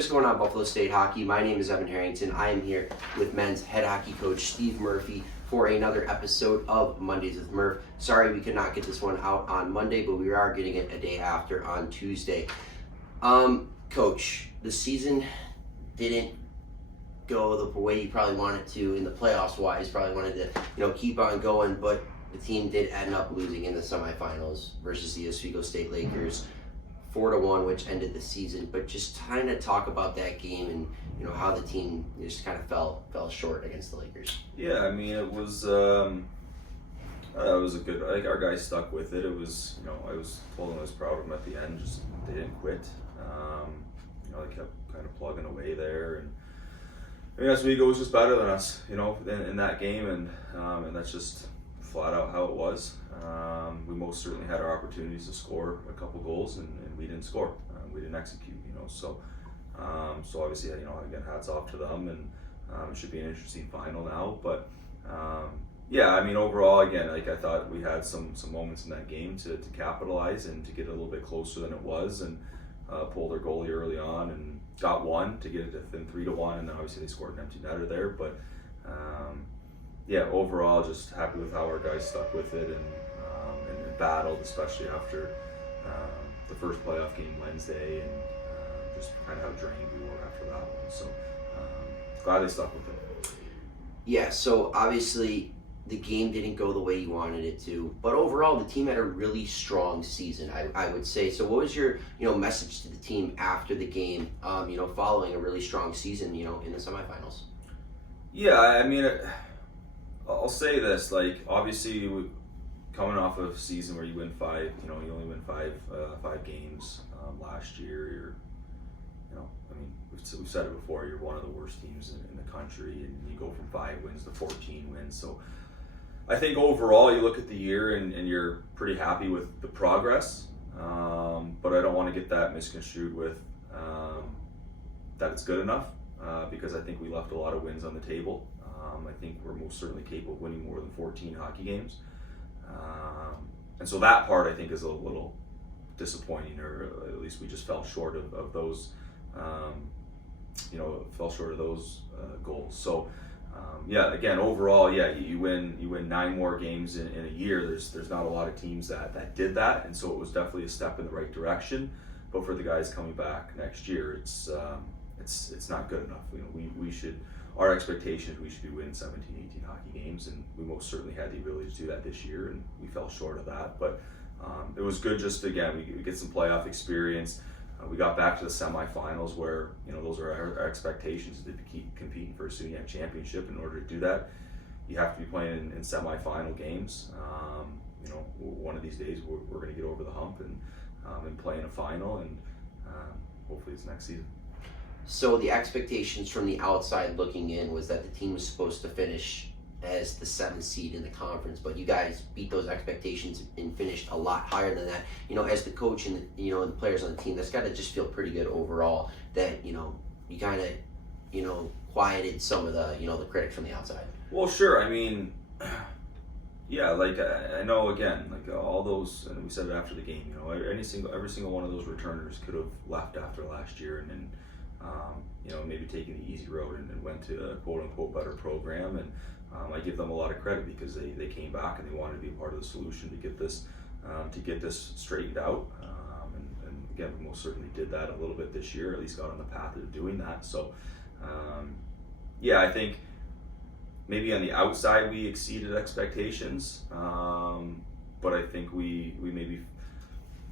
What is going on, Buffalo State Hockey? My name is Evan Harrington. I am here with men's head hockey coach Steve Murphy for another episode of Mondays with Murph. Sorry we could not get this one out on Monday, but we are getting it a day after on Tuesday. Coach, the season didn't go the way you probably wanted to in the playoffs wise. Probably wanted to keep on going, but the team did end up losing in the semifinals versus the Oswego State Lakers 4-1, which ended the season. But just kind of talk about that game and how the team just kind of fell short against the Lakers. Yeah, I mean it was a good. I think our guys stuck with it. It was I was told I was proud of them at the end. Just they didn't quit. They kept kind of plugging away there, and I mean Oswego was just better than us, in that game, and that's just flat out how it was. We most certainly had our opportunities to score a couple goals, and we didn't score. We didn't execute, so obviously, again, hats off to them, and it should be an interesting final now. But yeah, I mean, overall, again, I thought we had some moments in that game to capitalize and to get a little bit closer than it was, and pulled their goalie early on and got one to get it to within 3-1, and then obviously they scored an empty netter there. But yeah, overall, just happy with how our guys stuck with it and battled, especially after the first playoff game Wednesday, and just kind of how drained we were after that one. So glad they stuck with it. Yeah, so obviously the game didn't go the way you wanted it to, but overall the team had a really strong season, I would say. So what was your message to the team after the game, following a really strong season, in the semifinals? Yeah, I mean, I'll say this, obviously coming off of a season where you win five, you only win five games last year. I mean, we've said it before, you're one of the worst teams in the country, and you go from 5 wins to 14 wins. So I think overall you look at the year and you're pretty happy with the progress, but I don't want to get that misconstrued with that it's good enough, because I think we left a lot of wins on the table. I think we're most certainly capable of winning more than 14 hockey games. And so that part I think is a little disappointing, or at least we just fell short of those, goals. So yeah, again, overall, yeah, you win 9 more games in a year. There's not a lot of teams that did that, and so it was definitely a step in the right direction. But for the guys coming back next year, it's not good enough. We should. Our expectations, we should be winning 17, 18 hockey games, and we most certainly had the ability to do that this year, and we fell short of that. But it was good just, again, we get some playoff experience. We got back to the semifinals where, those are our expectations, to keep competing for a SUNYAC championship. In order to do that, you have to be playing in semifinal games. One of these days we're going to get over the hump and play in a final, and hopefully it's next season. So the expectations from the outside looking in was that the team was supposed to finish as the 7th seed in the conference, but you guys beat those expectations and finished a lot higher than that. As the coach and and the players on the team, that's got to just feel pretty good overall. That you kind of quieted some of the the critics from the outside. Well, sure. I mean, yeah, I know, again, all those, and we said it after the game. Every single one of those returners could have left after last year, and then maybe taken the easy road and went to a quote-unquote better program. And I give them a lot of credit because they came back and they wanted to be a part of the solution to get this straightened out. And again, we most certainly did that a little bit this year, at least got on the path of doing that. So yeah, I think maybe on the outside we exceeded expectations, but I think we maybe,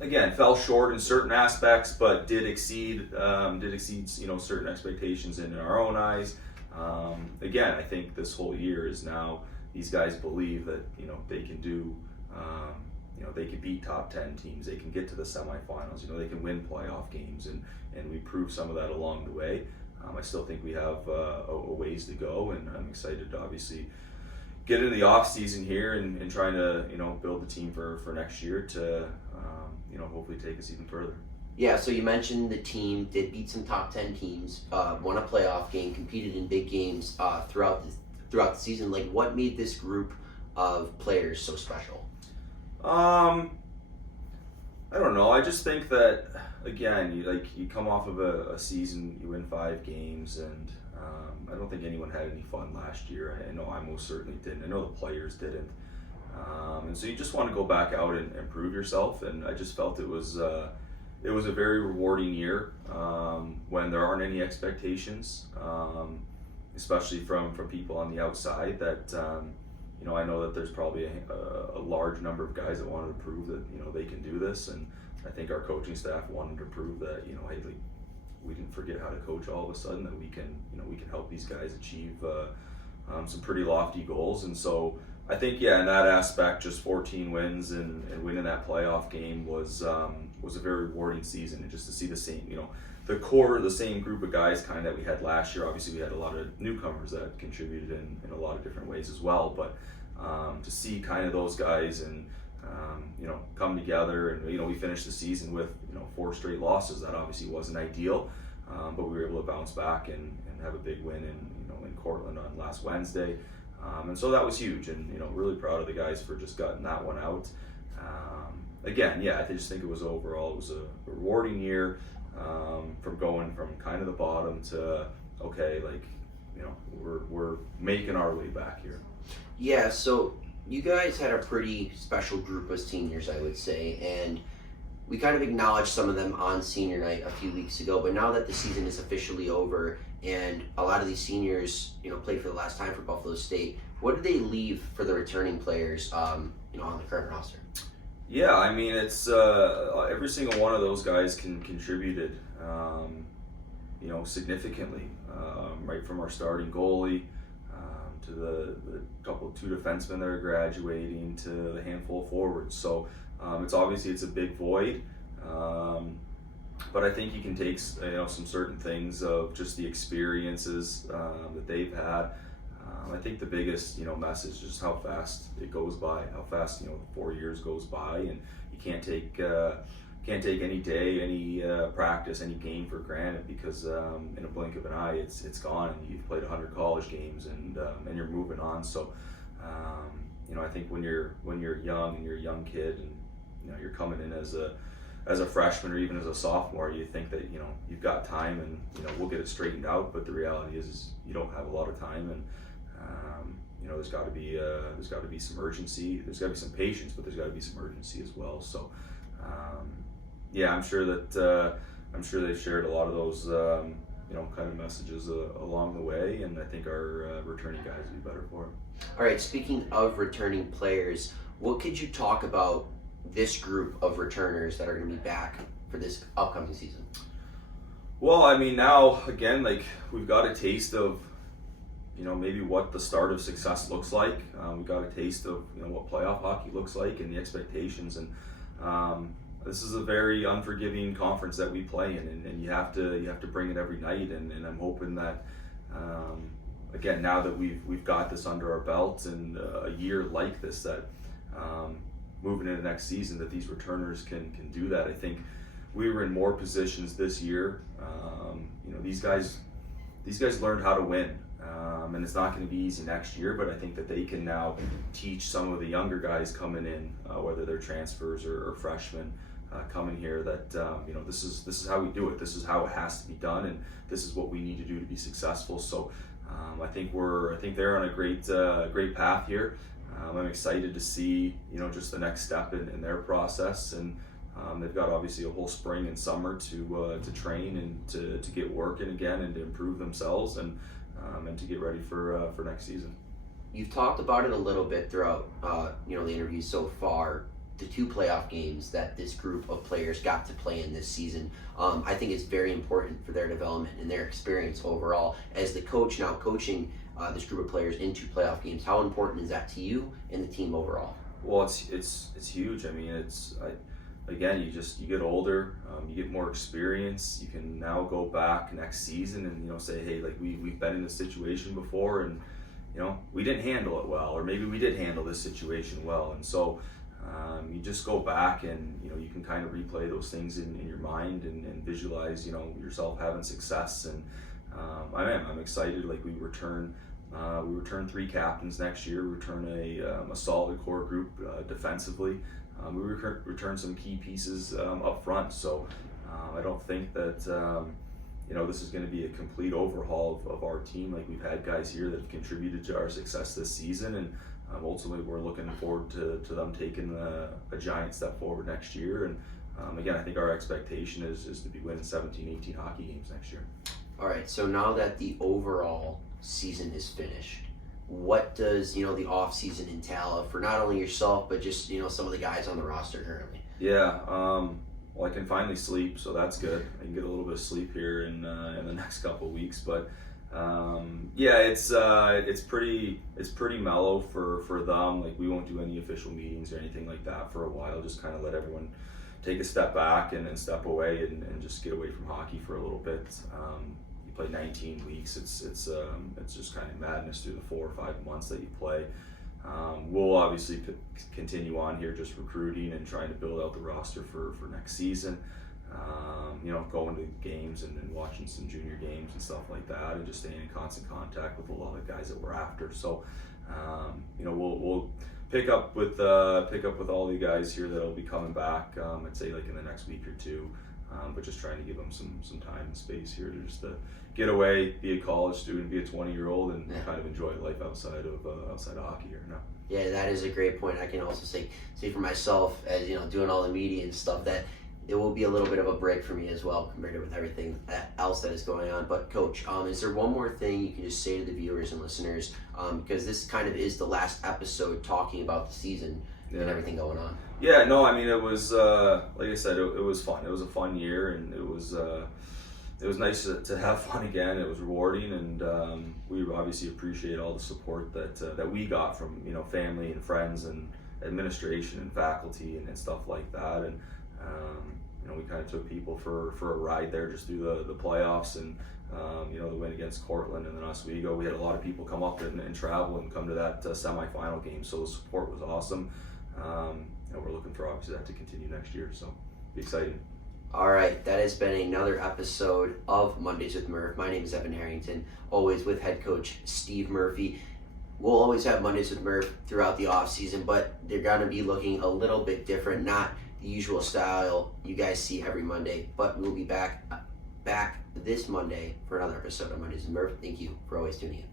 again, fell short in certain aspects, but did exceed certain expectations in our own eyes. Again, I think this whole year is now these guys believe that they can do, they can beat top 10 teams, they can get to the semifinals, they can win playoff games, and we proved some of that along the way. I still think we have a ways to go, and I'm excited to obviously get into the off season here and trying to build the team for next year to hopefully take us even further. Yeah, so you mentioned the team did beat some top 10 teams, won a playoff game, competed in big games throughout the season. What made this group of players so special? I don't know. I just think that again, you come off of a season, you win 5 games, and I don't think anyone had any fun last year. I know I most certainly didn't. I know the players didn't. And so you just want to go back out and prove yourself. And I just felt it was a very rewarding year when there aren't any expectations, especially from people on the outside. That I know that there's probably a large number of guys that wanted to prove that they can do this, and I think our coaching staff wanted to prove that hey, like, we didn't forget how to coach all of a sudden, that we can help these guys achieve some pretty lofty goals. And so I think in that aspect, just 14 wins and winning that playoff game was a very rewarding season, and just to see the same the core, the same group of guys kind of that we had last year. Obviously we had a lot of newcomers that contributed in a lot of different ways as well, but to see kind of those guys and come together, and we finished the season with 4 straight losses. That obviously wasn't ideal, but we were able to bounce back and have a big win in Cortland on last Wednesday, and so that was huge. And really proud of the guys for just getting that one out. Again, I just think it was a rewarding year, from going from kind of the bottom to okay, like we're making our way back here. Yeah, so you guys had a pretty special group of seniors, I would say, and we kind of acknowledged some of them on senior night a few weeks ago. But now that the season is officially over and a lot of these seniors, played for the last time for Buffalo State, what did they leave for the returning players, on the current roster? Yeah, I mean, it's every single one of those guys contributed, significantly, right from our starting goalie to the two defensemen that are graduating to the handful of forwards. So it's a big void, but I think you can take some certain things of just the experiences that they've had. I think the biggest message is just how fast it goes by, how fast 4 years goes by, and you can't take any day, any practice, any game for granted, because in a blink of an eye it's gone, and you've played 100 college games, and you're moving on. So I think when you're young and you're a young kid, and you're coming in as a freshman or even as a sophomore, you think that you've got time and we'll get it straightened out. But the reality is you don't have a lot of time, and there's got to be some urgency. There's got to be some patience, but there's got to be some urgency as well. So I'm sure they've shared a lot of those kind of messages along the way, and I think our returning guys will be better for it. All right, speaking of returning players, what could you talk about this group of returners that are going to be back for this upcoming season? Well, I mean, now again, like, we've got a taste of maybe what the start of success looks like. We got a taste of what playoff hockey looks like and the expectations, and this is a very unforgiving conference that we play in, and you have to bring it every night. And I'm hoping that again, now that we've got this under our belt and a year like this, that moving into next season, that these returners can do that. I think we were in more positions this year. These guys learned how to win. And it's not going to be easy next year, but I think that they can now teach some of the younger guys coming in, whether they're transfers or freshmen coming here, that this is how we do it. This is how it has to be done, and this is what we need to do to be successful. So I think they're on a great path here. I'm excited to see just the next step in their process, and they've got obviously a whole spring and summer to train and to get working again and to improve themselves and to get ready for next season. You've talked about it a little bit throughout the interviews so far. The 2 playoff games that this group of players got to play in this season, I think it's very important for their development and their experience overall. As the coach now coaching this group of players into playoff games, how important is that to you and the team overall? Well, it's huge. I mean, again, you get older, you get more experience. You can now go back next season and say, hey, like, we've been in this situation before, and we didn't handle it well, or maybe we did handle this situation well, and so you just go back and you can kind of replay those things in your mind and visualize yourself having success. And I'm excited. Like, we return 3 captains next year. We return a solid core group defensively. We return some key pieces up front. So I don't think that this is going to be a complete overhaul of our team. Like, we've had guys here that have contributed to our success this season, and ultimately we're looking forward to them taking a giant step forward next year. And again, I think our expectation is to be winning 17, 18 hockey games next year. All right, so now that the overall season is finished, what does the off season entail for not only yourself but just some of the guys on the roster currently? Yeah, well, I can finally sleep, so that's good. I can get a little bit of sleep here in the next couple of weeks, but yeah, it's pretty mellow for them. Like, we won't do any official meetings or anything like that for a while. Just kind of let everyone take a step back and step away and just get away from hockey for a little bit. You play 19 weeks. It's just kind of madness through the 4 or 5 months that you play. We'll obviously continue on here, just recruiting and trying to build out the roster for next season. Going to games and watching some junior games and stuff like that, and just staying in constant contact with a lot of guys that we're after. So, we'll pick up with all the guys here that'll be coming back. I'd say like in the next week or two, but just trying to give them some time and space here to just get away, be a college student, be a 20-year-old, and kind of enjoy life outside of hockey here now. Yeah, that is a great point. I can also say for myself, as doing all the media and stuff, that it will be a little bit of a break for me as well, compared to with everything else that is going on. But Coach, is there one more thing you can just say to the viewers and listeners? Because this kind of is the last episode talking about the season and everything going on. Yeah, no, I mean, it was like I said, it was fun. It was a fun year, and it was nice to have fun again. It was rewarding, and we obviously appreciate all the support that we got from family and friends and administration and faculty and stuff like that. And we kind of took people for a ride there just through the playoffs, and the win against Cortland and then Oswego. We had a lot of people come up and travel and come to that semifinal game, so the support was awesome. We're looking for obviously that to continue next year, so be exciting. All right, that has been another episode of Mondays with Murph. My name is Evan Harrington, always with head coach Steve Murphy. We'll always have Mondays with Murph throughout the off season, but they're going to be looking a little bit different, not the usual style you guys see every Monday. But we'll be back this Monday for another episode of Mondays with Murph. Thank you for always tuning in.